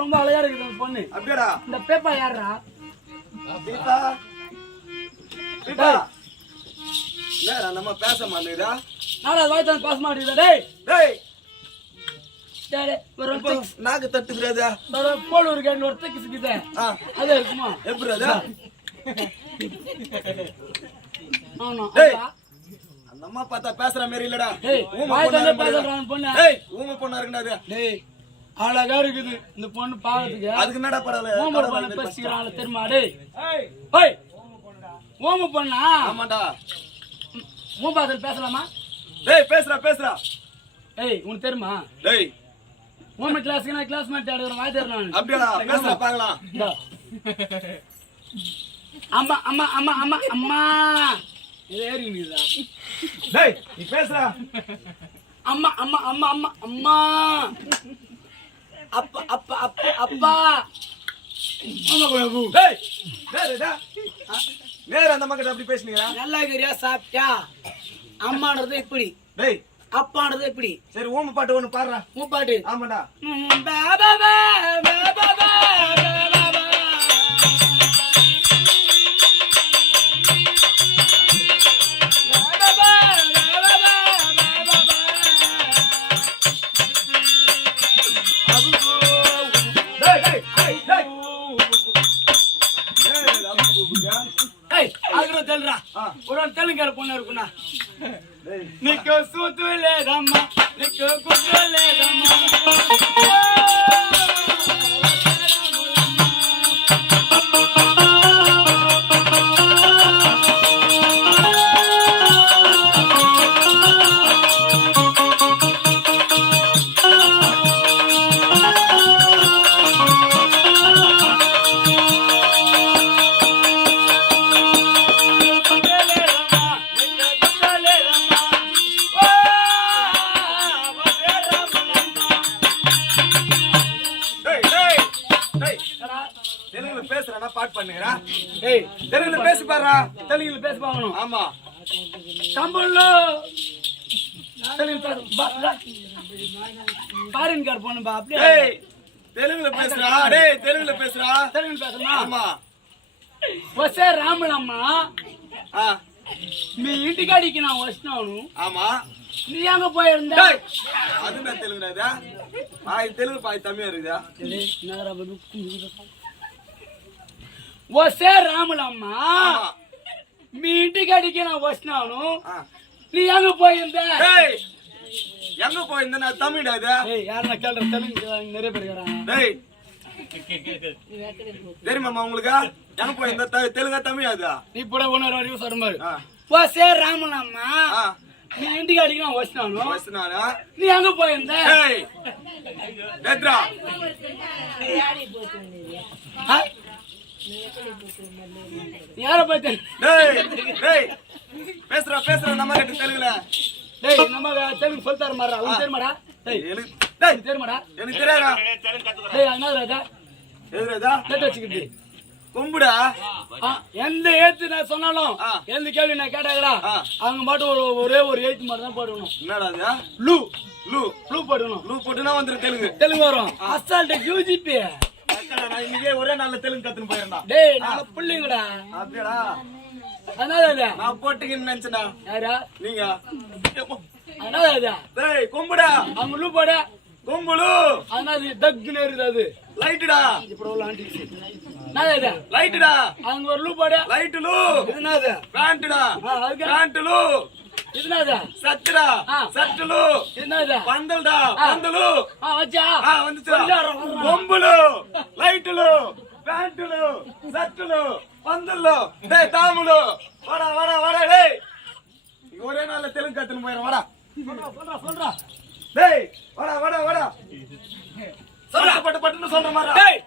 ரொம்ப அழகா இருக்குது பொண்ணு. அப்படியேடா. இந்த பேப்பா யாரா? பீப்பா. பீப்பா. நம்ம பேச மாட்டேங்கடா. நாளை வாய்தான் பேச மாட்டேங்கடா. டேய். டேய். ஒரு நாக்கு தட்டுக்கிறது போலூர் கேண்டு ஒரு தெக்கு சிக்குது அது இருக்குமா எப்படி அது அந்த அம்மா பார்த்தா பேசுற மாதிரி இல்லடா ஊமை பொண்ணா இருக்குடா அழகா இருக்குது இந்த பொண்ணு பாக்கிறதுக்கு அதுக்கு என்னடா பரவாயில்ல பேசிக்கிறாங்க தெரியுமா டேய் ஓம பொண்ணா ஆமாடா மூபாதல் பேசலாமா டேய் பேசுறா ஏய் உனக்கு தெரியுமா டேய் ஓம கிளாஸ்க்கு நான் கிளாஸ்மேட் எடுக்கிற மாதிரி தெரியணும் அப்படியே பேசுறா பார்க்கலாம் அம்மா அம்மா அம்மா அம்மா அம்மா இது ஏறிக்குதா டேய் நீ பேசுறா அம்மா அம்மா அம்மா அம்மா அம்மா அப்பா அப்பா அப்பா அப்பா டேய் நேரா நேரா அந்த மக்கள் அப்படி பேசுனீங்களா நல்லா கரியா சாப்பிட்டா அம்மான்றது இப்படி டேய் அப்பான்றது இப்படி சரி ஊம பாட்டு ஒன்னு பாடுறா பாட்டு ஆமாடா ஒரு தெலுங்கார பொண்ணு இருக்குண்ணா నీకు సూతు లేదమ్మా నీకు గుడ్డు లేదమ్మా பாட் பண்ணுங்கடா ஏய் தெலுங்குல பேசி பாறா தெலுங்குல பேசி பாக்கணும் ஆமா தமிழ்ல தெலுங்கு பாரின் கார் போணும் பா அப்படியே ஏய் தெலுங்குல பேசுடா டேய் தெலுங்குல பேசுடா தெலுங்குல பேசணுமா ஆமா వసే రాములమ్మ మీ ఇంటికాడికి నా వస్తున్నాను ஆமா நீ எங்க போயிருந்த அதுனா தெலுங்குடா பாய் தெலுங்கு பாய் தமிழ் இருக்குதா వసే రాములమ్మ మీ ఇంటికాడికి నా వస్తున్నాను நீ எங்க போயிருந்த எங்க போயிருந்த நான் தமிழ்டா இது ஏய் யாரனா கேள்ற தெலுங்கு நிறைய பேர் இருக்காங்க டேய் தெரியுமா உங்களுக்கு எங்க போயிருந்த தெலுங்கா தமிழ் அது நீ போட ஒன்னொரு வாட்டி சொல்ற மாதிரி వసే రాములమ్మ మీ ఇంటికాడికి నా వస్తున్నాను நீ எங்க போயிருந்த நேத்ரா யார போய் பேசுற நம்ம கிட்ட தெலுங்குல டேய் நம்ம தெலுங்கு சொல்லிட்டாரு மாறா உனக்கு தெரியுமாடா டேய் தெரியுமாடா எனக்கு தெரியாதா டேய் என்ன ராஜா எதுடா கேட்டு வச்சுக்கிட்டு கும்புடா எந்த ஏத்து நான் சொன்னாலும் எந்த கேள்வி நான் கேட்டாங்களா அவங்க மட்டும் ஒரே ஒரு ஏத்து மட்டும் தான் போடணும் என்னடா அது லூ லூ லூ போடணும் லூ போட்டுனா வந்துரும் தெலுங்கு வரும் அசால்ட் யூஜிபி நான் இன்னைக்கே ஒரே நல்ல தெலுங்கு கத்துன்னு போயிரேன்டா டேய் நம்ம புள்ளிங்கடா அப்படியேடா அதனால நான் போட்டுக்கின்னு நினைச்சேன்டா யாரா நீங்க அதனால டேய் கும்புடா அவங்க லூ போட கும்புலு அதனால தக்குன்னு இருக்குது அது லைட்டுடா இப்படி உள்ள ஆண்டிச்சு நாதா லைட்டுடா அவங்க ஒரு லூ போட லைட் லூ இதுனாதா பேண்ட்டா அதுக்கு பேண்ட் லூ இதுனாதா சட்டடா சட்டு லூ இதுனாதா பந்தல்டா பந்தலு வச்சா வந்துச்சு கும்புலு லைட் லூ பேண்ட் லூ சட்டு லூ பந்தல்லு டேய் தாமுலு வாடா டேய் ஒரே நாள்ல தெலுங்கு கத்துன்னு போயிரேன் வாடா சொல்றா டேய் வாடா சொல்ற பட்டு பட்டுன்னு சொல்ற மாதிரி